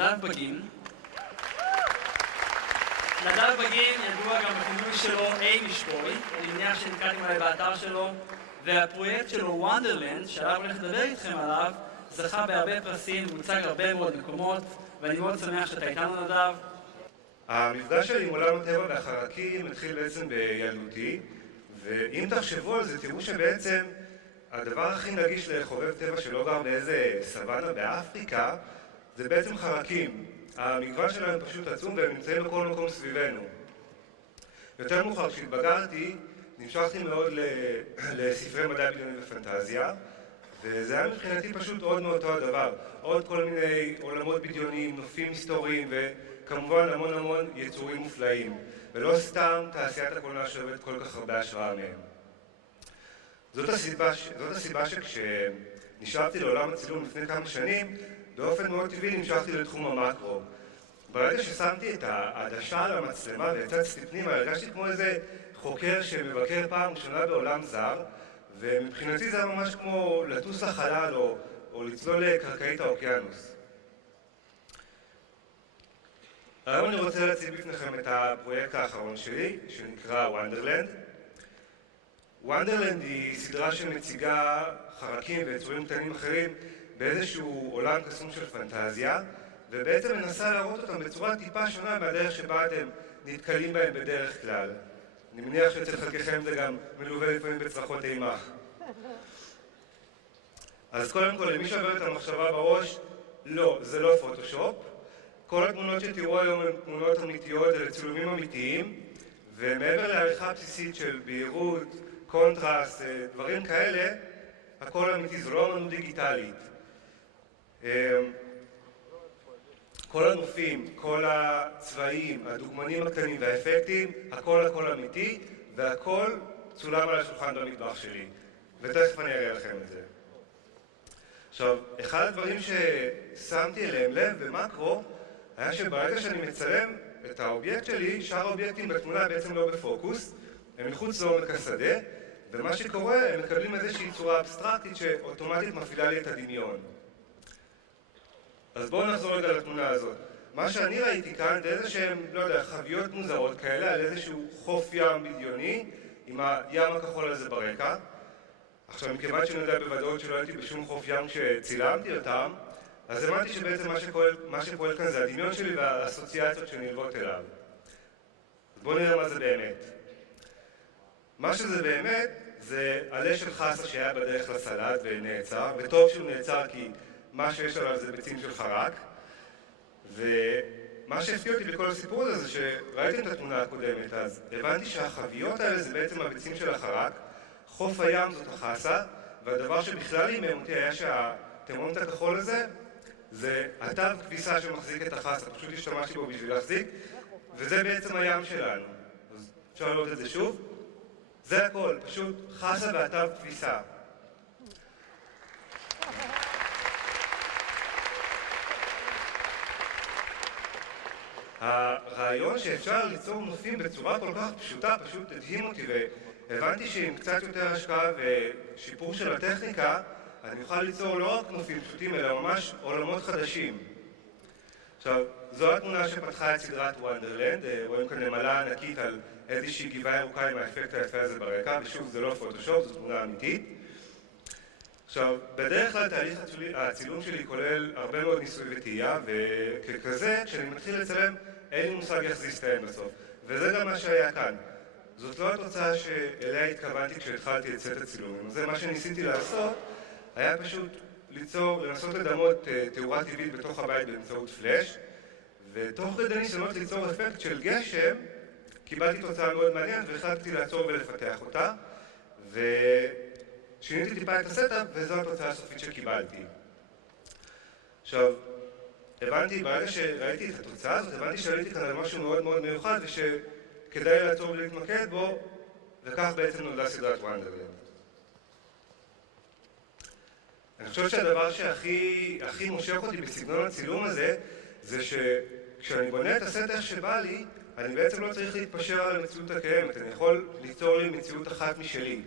נדב בגין. נדב בגין ידוע גם בכינוי שלו איימיש בוי, אני מניח שנתקלתם עליי באתר שלו, והפרויקט שלו וונדרלנד, שעליו הולך לדבר איתכם עליו, זכה בהרבה פרסים ומוצג הרבה מאוד מקומות, ואני מאוד שמח שאתה איתנו נדב. המפגש שלי עם עולם הטבע והחרקים התחיל בעצם בילדותי, ואם תחשבו על זה תראו שבעצם הדבר הכי נגיש לחובב טבע שלא גר באיזה סוואנה באפריקה זה בעצם חרקים. המגוון שלהם פשוט עצום והם נמצאים בכל מקום סביבנו. יותר מאוחר כשהתבגרתי נמשכתי מאוד לספרי מדע בדיוני ופנטזיה, וזה היה מבחינתי פשוט עוד מאותו הדבר. עוד כל מיני עולמות בדיוניים, נופים היסטוריים וכמובן המון המון יצורים מופלאים. ולא סתם תעשיית הקולנוע שואבת כל כך הרבה השראה מהם. זאת הסיבה שכשנשאבתי לעולם הצילום לפני כמה שנים, באופן מאוד טבעי נמשכתי לתחום המקרו. ברגע ששמתי את העדשה על המצלמה ויצאתי פנימה, הרגשתי כמו איזה חוקר שמבקר פעם ראשונה בעולם זר, ומבחינתי זה היה ממש כמו לטוס לחלל או לצלול לקרקעית האוקיינוס. היום אני רוצה להציג בפניכם את הפרויקט האחרון שלי, שנקרא וונדרלנד. וונדרלנד היא סדרה שמציגה חרקים ויצורים קטנים אחרים באיזשהו עולם קסום של פנטזיה, ובעצם מנסה להראות אותם בצורה טיפה שונה מהדרך שבה אתם נתקלים בהם בדרך כלל. אני מניח שאצל חלקכם זה גם מלווה לפעמים בצרחות אימה. אז קודם כל, למי שעובר את המחשבה בראש, לא, זה לא פוטושופ. כל התמונות שתראו היום הן תמונות אמיתיות, אלה צילומים אמיתיים, ומעבר לעריכה בסיסית של בהירות, קונטרסט, דברים כאלה, הכל אמיתי, זו לא אמנות דיגיטלית. כל הנופים, כל הצבעים, הדוגמנים הקטנים והאפקטים, הכל אמיתי, והכל צולם על השולחן במטבח שלי. ותכף אני אראה לכם את זה. עכשיו, אחד הדברים ששמתי אליהם לב במקרו, היה שברגע שאני מצלם את האובייקט שלי, שאר האובייקטים בתמונה בעצם לא בפוקוס, הם מחוץ לעומק השדה, ומה שקורה, הם מקבלים איזושהי צורה אבסטרקטית שאוטומטית מפעילה לי את הדמיון. אז בואו נחזור רגע לתמונה הזאת. מה שאני ראיתי כאן זה איזשהם, לא יודע, חוויות מוזרות כאלה על איזשהו חוף ים בדיוני עם הים הכחול הזה ברקע. עכשיו, מכיוון שאני יודע בוודאות שלא הייתי בשום חוף ים כשצילמתי אותם, אז הבנתי שבעצם מה שפועל כאן זה הדמיון שלי והאסוציאציות שנלוות אליו. אז בואו נראה מה זה באמת. מה שזה באמת זה עלה של חסה שהיה בדרך לסלט ונעצר, וטוב שהוא נעצר כי מה שיש עליו זה ביצים של חרק. ומה שהפתיע אותי בכל הסיפור הזה זה שראיתם את התמונה הקודמת, אז הבנתי שהחביות האלה זה בעצם הביצים של החרק, חוף הים זאת החסה, והדבר שבכלל אימם אותי היה שהתמונות הכחול הזה זה התו כביסה שמחזיק את החסה, פשוט השתמשתי בו בשביל להחזיק, וזה בעצם הים שלנו. אז אפשר לראות את זה שוב? זה הכל, פשוט חסה והתו כביסה. הרעיון שאפשר ליצור נופים בצורה כל כך פשוטה פשוט הדהים אותי, והבנתי שעם קצת יותר השקעה ושיפור של הטכניקה אני אוכל ליצור לא רק נופים פשוטים אלא ממש עולמות חדשים. עכשיו, זו התמונה שפתחה את סדרת וונדרלנד, רואים כאן נמלה ענקית על איזושהי גבעה ירוקה עם האפקט היפה הזה ברקע, ושוב זה לא פוטושופ, זו תמונה אמיתית. עכשיו, בדרך כלל תהליך הצילום שלי כולל הרבה מאוד ניסוי וטעייה, וככזה, כשאני מתחיל לצלם, אין לי מושג איך זה יסתיים בסוף. וזה גם מה שהיה כאן. זאת לא התוצאה שאליה התכוונתי כשהתחלתי את סט הצילומים. זה מה שניסיתי לעשות, היה פשוט לנסות לדמות תאורה טבעית בתוך הבית באמצעות פלאש, ותוך כדי ניסיונות ליצור אפקט של גשם, קיבלתי תוצאה מאוד מעניינת והחלטתי לעצור ולפתח אותה, שיניתי טיפה את הסטאפ, וזו התוצאה הסופית שקיבלתי. עכשיו, ברגע שראיתי את התוצאה הזאת, הבנתי שעליתי כאן על משהו מאוד מאוד מיוחד, ושכדאי לעצור ולהתמקד בו, וכך בעצם נולדה סדרת וונדרלנד. אני חושב שהדבר שהכי מושך אותי בסגנון הצילום הזה, זה שכשאני בונה את הסט איך שבא לי, אני בעצם לא צריך להתפשר על המציאות הקיימת, אני יכול ליצור לי מציאות אחת משלי.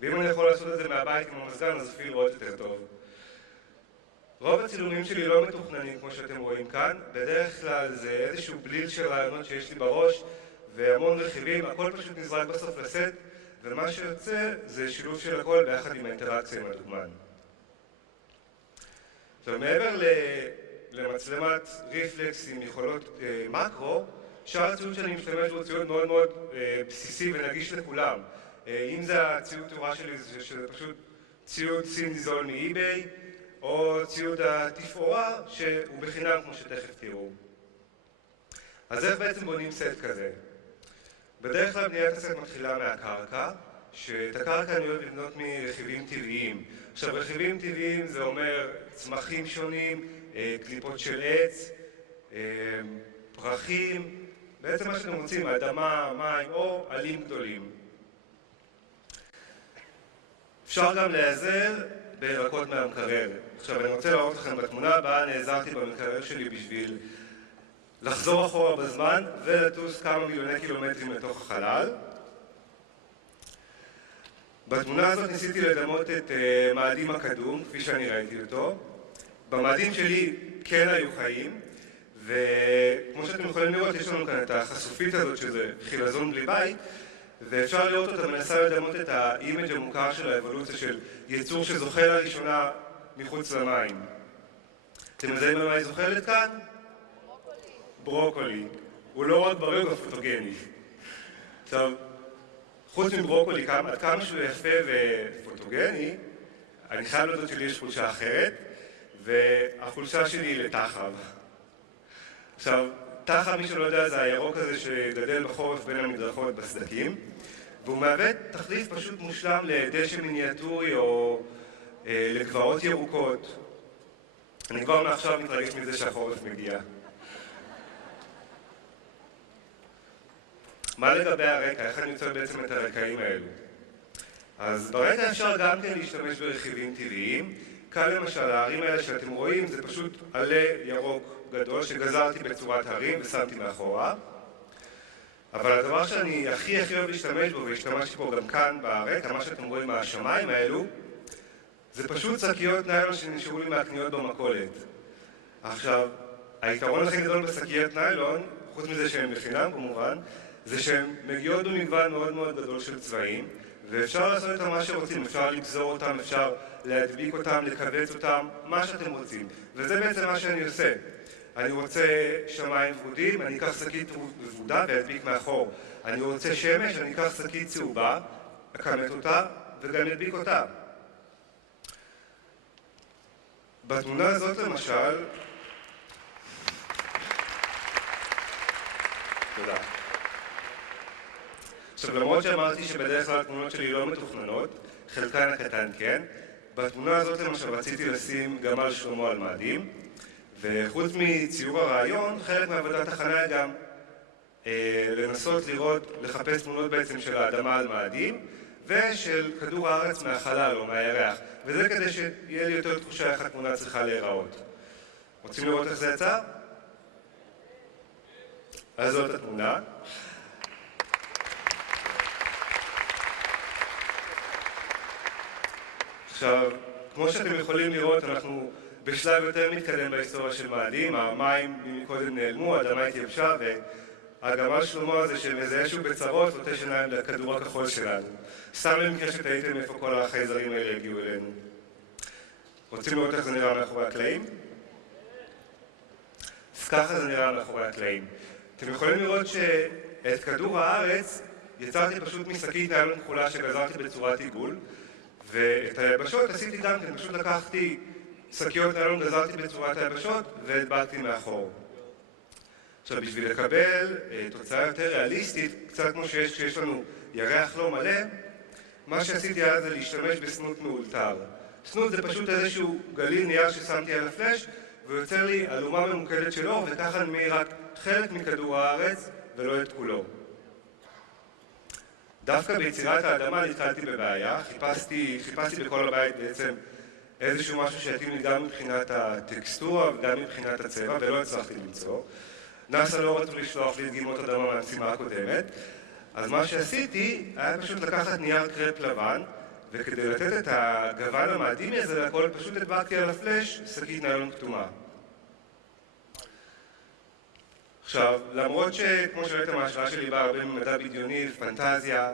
ואם אני יכול לעשות את זה מהבית עם המזגן, אז אפילו לראות יותר טוב. רוב הצילומים שלי לא מתוכננים כמו שאתם רואים כאן, בדרך כלל זה איזשהו בליל של רעיונות שיש לי בראש והמון רכיבים, הכל פשוט נזרק בסוף לסט, ומה שיוצא זה שילוב של הכל ביחד עם האינטראקציה עם הדוגמן. עכשיו, מעבר למצלמת ריפלקס עם יכולות מקרו, שאר הציוד שאני משתמש בו ציוד מאוד מאוד בסיסי ונגיש לכולם. אם זה הציוד תאורה שלי, שזה פשוט ציוד סין זול מאי-ביי, או ציוד התפאורה שהוא בחינם כמו שתכף תראו. אז איך בעצם בונים סט כזה? בדרך כלל בניית הסט מתחילה מהקרקע, שאת הקרקע אני אוהב לבנות מרכיבים טבעיים. עכשיו, רכיבים טבעיים זה אומר צמחים שונים, קליפות של עץ, פרחים, בעצם מה שאתם רוצים, אדמה, מים או עלים גדולים. אפשר גם להיעזר בירקות מהמקרר. עכשיו, אני רוצה להראות לכם בתמונה הבאה, נעזרתי במקרר שלי בשביל לחזור אחורה בזמן ולטוס כמה מיליוני קילומטרים לתוך החלל. בתמונה הזאת ניסיתי לדמות את מאדים הקדום, כפי שאני ראיתי אותו. במאדים שלי כן היו חיים, וכמו שאתם יכולים לראות, יש לנו כאן את החשופית הזאת, שזה חילזון בלי בית, ואפשר לראות אותה מנסה לדמות את האימג' המוכר של האבולוציה של יצור שזוכה לראשונה מחוץ למים. אתם מזהים במה היא זוכלת כאן? ברוקולי. הוא לא רק בריא, הוא גם פוטוגני. עכשיו, חוץ מברוקולי, עד כמה שהוא יפה ופוטוגני, אני חייב לדעת שלי יש חולשה אחרת, והחולשה שלי היא לתחב. עכשיו, תחב, מי שלא יודע, זה הירוק הזה שגדל בחורף בין המדרכות בסדקים, והוא מהווה תחליף פשוט מושלם לדשא מיניאטורי או לגבעות ירוקות. אני כבר מעכשיו מתרגש מזה שהחורף מגיע. מה לגבי הרקע? איך אני יוצא בעצם את הרקעים האלו? אז ברקע אפשר גם כן להשתמש ברכיבים טבעיים. כאן למשל, הערים האלה שאתם רואים זה פשוט עלה ירוק גדול שגזרתי בצורת הרים ושמתי מאחורה. אבל הדבר שאני הכי אוהב להשתמש בו, והשתמשתי פה גם כאן ברקע, מה שאתם רואים מהשמיים האלו, זה פשוט שקיות ניילון שנשארו לי מהקניות במכולת. עכשיו, היתרון הכי גדול בשקיות ניילון, חוץ מזה שהן בחינם כמובן, זה שהן מגיעות במגוון מאוד מאוד גדול של צבעים, ואפשר לעשות איתם מה שרוצים, אפשר לגזור אותם, אפשר להדביק אותם, לקבץ אותם, מה שאתם רוצים. וזה בעצם מה שאני עושה. אני רוצה שמיים ורודים, אני אקח שקית ורודה ואדביק מאחור. אני רוצה שמש, אני אקח שקית צהובה, אכמת אותה וגם אדביק אותה. בתמונה הזאת למשל, תודה. עכשיו, למרות שאמרתי שבדרך כלל התמונות שלי לא מתוכננות, חלקן הקטן כן, בתמונה הזאת למשל רציתי לשים גמל שלמה על מאדים, וחוץ מציור הרעיון, חלק מעבודת הכנה היה גם לנסות לראות, לחפש תמונות בעצם של האדמה על מאדים, ושל כדור הארץ מהחלל או מהירח, וזה כדי שיהיה לי יותר תחושה איך התמונה צריכה להיראות. רוצים לראות איך זה יצא? אז זאת התמונה. עכשיו, כמו שאתם יכולים לראות, אנחנו בשלב יותר מתקדם בהיסטוריה של מאדים, המים מקודם נעלמו, האדמה התייבשה, והגמל שלמה הזה שמזהה שהוא בצרות, נוטה שיניים לכדור הכחול שלנו. סתם למקרה שתהיתם איפה כל החייזרים האלה הגיעו אלינו. רוצים לראות איך זה נראה מאחורי הקלעים? אז ככה זה נראה מאחורי הקלעים. אתם יכולים לראות שאת כדור הארץ יצרתי פשוט משקית ניילון כחולה שגזרתי בצורת עיגול, ואת היבשות עשיתי גם כן, פשוט לקחתי שקיות ניילון, גזרתי בצורת היבשות והדבקתי מאחור. עכשיו, בשביל לקבל תוצאה יותר ריאליסטית, קצת כמו שיש לנו ירח לא מלא, מה שעשיתי אז זה להשתמש בסנות מאולתר. סנות זה פשוט איזשהו גליל נייר ששמתי על הפלאש, ויוצר לי אלומה ממוקדת של אור, וככה אני מעיר רק חלק מכדור הארץ ולא את כולו. דווקא ביצירת האדמה נתקלתי בבעיה, חיפשתי בכל הבית בעצם איזשהו משהו שיתאים לי גם מבחינת הטקסטורה וגם מבחינת הצבע, ולא הצלחתי למצוא. נאס"א לא רצו לשלוח לי דגימות אדמה מהמשימה הקודמת, אז מה שעשיתי היה פשוט לקחת נייר קרפ לבן וכדי לתת את הגוון המאדימי הזה לכל, פשוט הדבקתי על הפלאש שקית ניילון כתומה. עכשיו, למרות שכמו שראיתם ההשוואה שלי באה הרבה ממדע בדיוני ופנטזיה,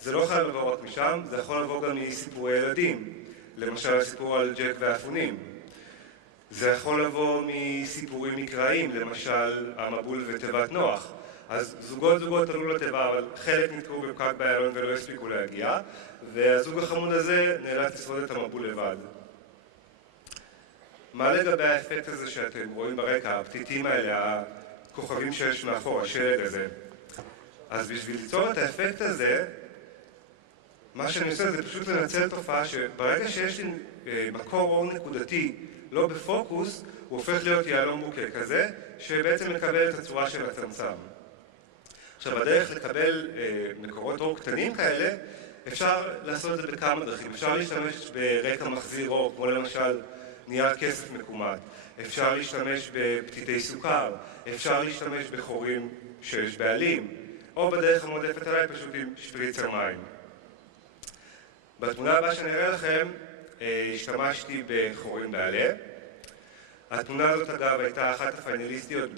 זה לא חייב לבוא רק משם, זה יכול לבוא גם מסיפורי ילדים. למשל הסיפור על ג'ק והאפונים. זה יכול לבוא מסיפורים מקראיים, למשל המבול ותיבת נוח. אז זוגות עלו לתיבה, אבל חלק נתקעו בפקק באיילון ולא הספיקו להגיע, והזוג החמוד הזה נאלץ לשרוד את המבול לבד. מה לגבי האפקט הזה שאתם רואים ברקע, הפתיתים האלה, הכוכבים שיש מאחור, השלג הזה? אז בשביל ליצור את האפקט הזה, מה שאני עושה זה פשוט לנצל תופעה שברגע שיש לי מקור אור נקודתי לא בפוקוס, הוא הופך להיות יהלום בוקה כזה, שבעצם מקבל את הצורה של הצמצם. עכשיו, הדרך לקבל מקורות אור קטנים כאלה, אפשר לעשות את זה בכמה דרכים. אפשר להשתמש ברקע מחזיר אור, כמו למשל נייר כסף מקומט. אפשר להשתמש בפתיתי סוכר. אפשר להשתמש בחורים שיש בעלים. או בדרך המועדפת עליי פשוט עם שפריצר מים. בתמונה הבאה שאני אראה לכם, השתמשתי בחורים בעלה. התמונה הזאת אגב הייתה אחת הפיינליסטיות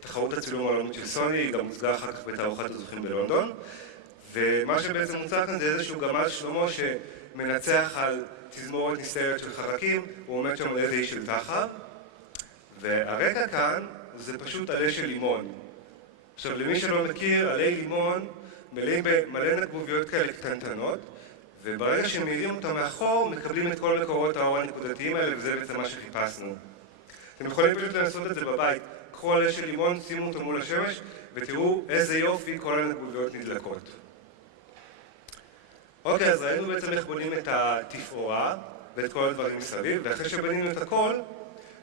בתחרות הצילום העולמית של סוני, היא גם מוצגה אחר כך בתערוכת הזוכים בלונדון. ומה שבעצם מוצג כאן זה איזשהו גמל שלמה שמנצח על תזמורת נסתרת של חרקים, הוא עומד שם על איזה איש של תחב. והרקע כאן זה פשוט עלה של לימון. עכשיו למי שלא מכיר, עלי לימון מלאים במלא נקבוביות כאלה קטנטנות, וברגע שמאירים אותם מאחור, מקבלים את כל מקורות האור הנקודתיים האלה, וזה בעצם מה שחיפשנו. אתם יכולים פשוט לנסות את זה בבית. קחו עלה של לימון, שימו אותו מול השמש, ותראו איזה יופי כל הנקבוביות נדלקות. אוקיי, אז ראינו בעצם איך בונים את התפאורה ואת כל הדברים מסביב, ואחרי שבנינו את הכל,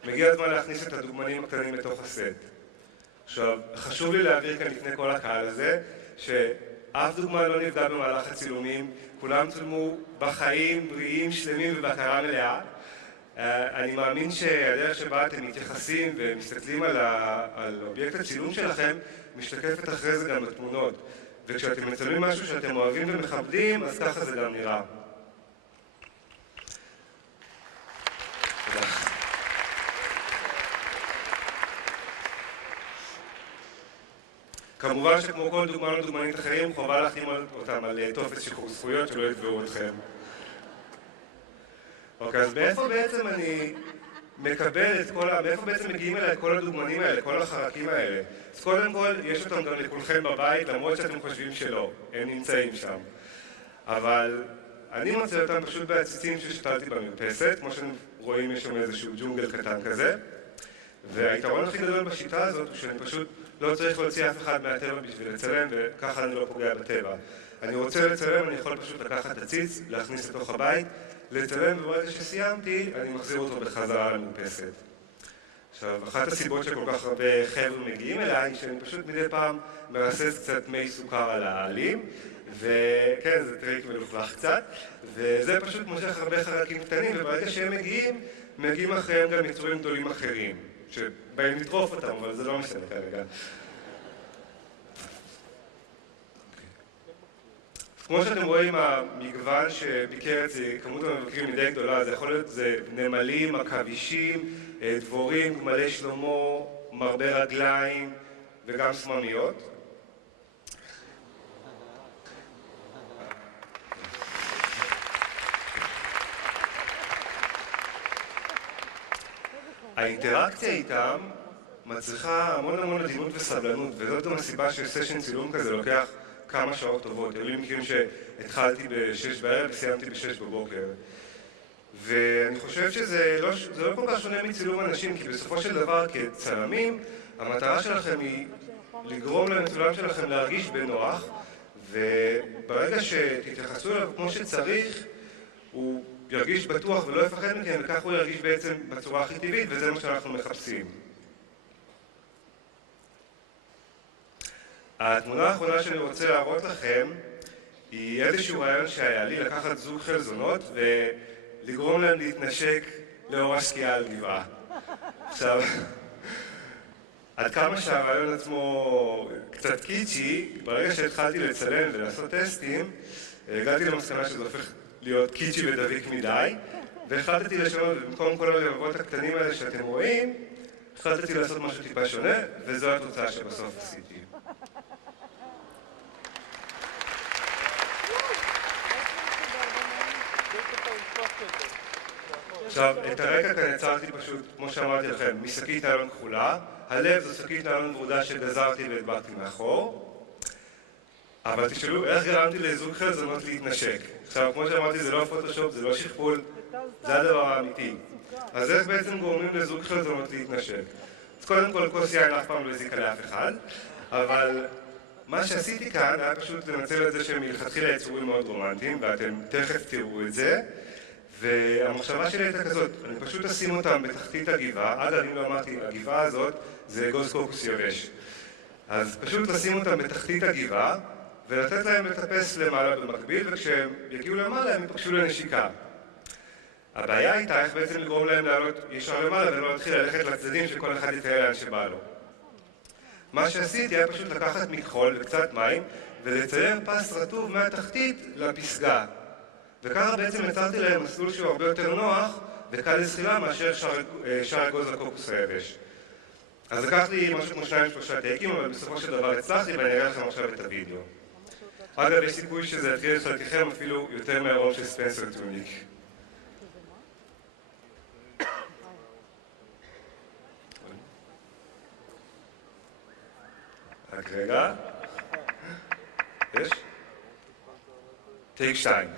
מגיע הזמן להכניס את הדוגמנים הקטנים לתוך הסט. עכשיו, חשוב לי להעביר כאן לפני כל הקהל הזה, שאף דוגמה לא נפגע במהלך הצילומים, כולם צולמו בחיים, בריאים, שלמים ובהכרה מלאה. אני מאמין שהדרך שבה אתם מתייחסים ומסתכלים על אובייקט הצילום שלכם, משתקפת אחרי זה גם בתמונות. וכשאתם מצלמים משהו שאתם אוהבים ומכבדים, אז ככה זה גם נראה. תודה. כמובן שכמו כל דוגמן או דוגמנית אחרים, חובה להחתים אותם על טופס שחרור זכויות שלא יתבעו אתכם. אוקיי, אז מאיפה בעצם אני מקבל את מאיפה בעצם מגיעים אליי כל הדוגמנים האלה, כל החרקים האלה? אז קודם כל, יש אותם גם לכולכם בבית, למרות שאתם חושבים שלא, הם נמצאים שם. אבל אני מוצא אותם פשוט בעציצים ששתלתי במרפסת, כמו שאתם רואים, יש שם איזשהו ג'ונגל קטן כזה. והיתרון הכי גדול בשיטה הזאת הוא שאני פשוט לא צריך להוציא אף אחד מהטבע בשביל לצלם, וככה אני לא פוגע בטבע. אני רוצה לצלם, אני יכול פשוט לקחת עציץ, להכניס לתוך הבית, לצלם, וברגע שסיימתי, אני מחזיר אותו בחזרה למרפסת. עכשיו, אחת הסיבות שכל כך הרבה חבר'ה מגיעים אליי, שאני פשוט מדי פעם מרסס קצת מי סוכר על העלים, וכן, זה טריק מלוכלך קצת, וזה פשוט מושך הרבה חרקים קטנים, וברגע שהם מגיעים אחריהם גם יצורים גדולים אחרים, שבאים לטרוף אותם, אבל זה לא משנה כרגע. כמו שאתם רואים, המגוון שביקר אצלי, כמות המבקרים מדי גדולה, זה יכול להיות נמלים, עכבישים, דבורים, גמלי שלמה, מרבה רגליים וגם סממיות. האינטראקציה איתם מצריכה המון עדינות וסבלנות, וזאת גם הסיבה שסשן צילום כזה לוקח כמה שעות טובות. היו לי מקרים שהתחלתי ב-6 בערב וסיימתי ב-6 בבוקר. ואני חושב שזה לא כל כך שונה מצילום אנשים, כי בסופו של דבר כצלמים, המטרה שלכם היא לגרום למצולם שלכם להרגיש בנוח, וברגע שתתייחסו אליו כמו שצריך, הוא ירגיש בטוח ולא יפחד מכם, וכך הוא ירגיש בעצם בצורה הכי טבעית, וזה מה שאנחנו מחפשים. התמונה האחרונה שאני רוצה להראות לכם היא איזשהו רעיון שהיה לי לקחת זוג חלזונות ולגרום להם להתנשק לאור השקיעה על גבעה. עכשיו, עד כמה שהרעיון עצמו קצת קיצ'י, ברגע שהתחלתי לצלם ולעשות טסטים, הגעתי למסקנה שזה הופך להיות קיצ'י ודביק מדי, והחלטתי לשנות, במקום כל הלבבות הקטנים האלה שאתם רואים, החלטתי לעשות משהו טיפה שונה, וזו התוצאה שבסוף עשיתי. עכשיו, את הרקע כאן יצרתי פשוט, כמו שאמרתי לכם, משקית ניילון כחולה. הלב זו שקית ניילון ורודה שגזרתי והדבקתי מאחור. אבל תשאלו, איך גרמתי לזוג חלזונות להתנשק? עכשיו, כמו שאמרתי, זה לא פוטושופ, זה לא שכפול, זה הדבר האמיתי. אז איך בעצם גורמים לזוג חלזונות להתנשק? אז קודם כל, כוס יין אף פעם לא הזיקה לאף אחד, אבל מה שעשיתי כאן היה פשוט לנצל את זה שהם מלכתחילה יצורים מאוד רומנטיים, ואתם תכף תראו את זה. והמחשבה שלי הייתה כזאת, אני פשוט אשים אותם בתחתית הגבעה. אגב, אם לא אמרתי, הגבעה הזאת זה אגוז קוקוס יבש. אז פשוט לשים אותם בתחתית הגבעה ולתת להם לטפס למעלה במקביל, וכשהם יגיעו למעלה הם יפגשו לנשיקה. הבעיה הייתה איך בעצם לגרום להם לעלות ישר למעלה ולא להתחיל ללכת לצדדים שכל אחד יתאר לאן שבא לו. מה שעשיתי היה פשוט לקחת מכחול וקצת מים ולצייר פס רטוב מהתחתית לפסגה. וככה בעצם יצרתי להם מסלול שהוא הרבה יותר נוח וקל לזחילה מאשר שאר אגוז הקוקוס היבש. אז לקח לי משהו כמו 2-3 טייקים, אבל בסופו של דבר הצלחתי ואני אראה לכם עכשיו את הוידאו. אגב, יש סיכוי שזה יתחיל לחלקכם אפילו יותר מהרוב של ספנסר טוניק. רק רגע. יש? טייק 2.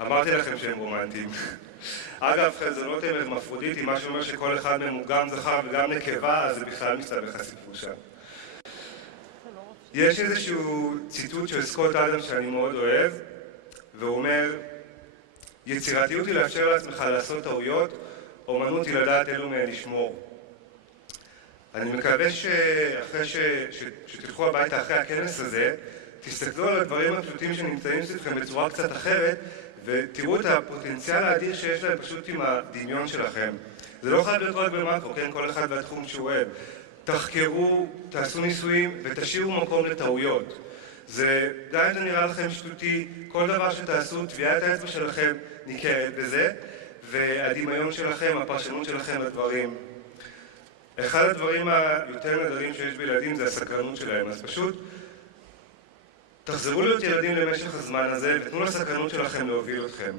אמרתי לכם שהם רומנטיים. אגב, חלזונות הם הרמפרודיטים, מה שאומר שכל אחד מהם הוא גם זכר וגם נקבה, אז זה בכלל מסתבך הסיפור שם. יש איזשהו ציטוט של סקוט אדם שאני מאוד אוהב, והוא אומר, יצירתיות היא לאפשר לעצמך לעשות טעויות, אומנות היא לדעת אלו מהן לשמור. אני מקווה שאחרי שתלכו הביתה אחרי הכנס הזה, תסתכלו על הדברים הפשוטים שנמצאים סביבכם בצורה קצת אחרת, ותראו את הפוטנציאל האדיר שיש להם פשוט עם הדמיון שלכם. זה לא חייב להיות רק במאקרו, כן? כל אחד והתחום שהוא אוהב. תחקרו, תעשו ניסויים ותשאירו מקום לטעויות. זה, גם אם זה נראה לכם שטותי, כל דבר שתעשו, טביעת האצבע שלכם ניכרת בזה, והדמיון שלכם, הפרשנות שלכם לדברים. אחד הדברים היותר נדרים שיש בילדים זה הסקרנות שלהם, אז פשוט תחזרו להיות ילדים למשך הזמן הזה ותנו לסקרנות שלכם להוביל אתכם.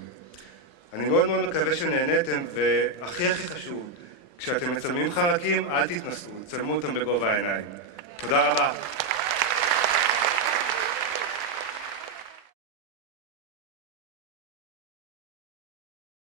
אני מאוד מאוד מקווה שנהניתם, והכי חשוב, כשאתם מצלמים חלקים, אל תתנסו, צלמו אותם בגובה העיניים. תודה רבה.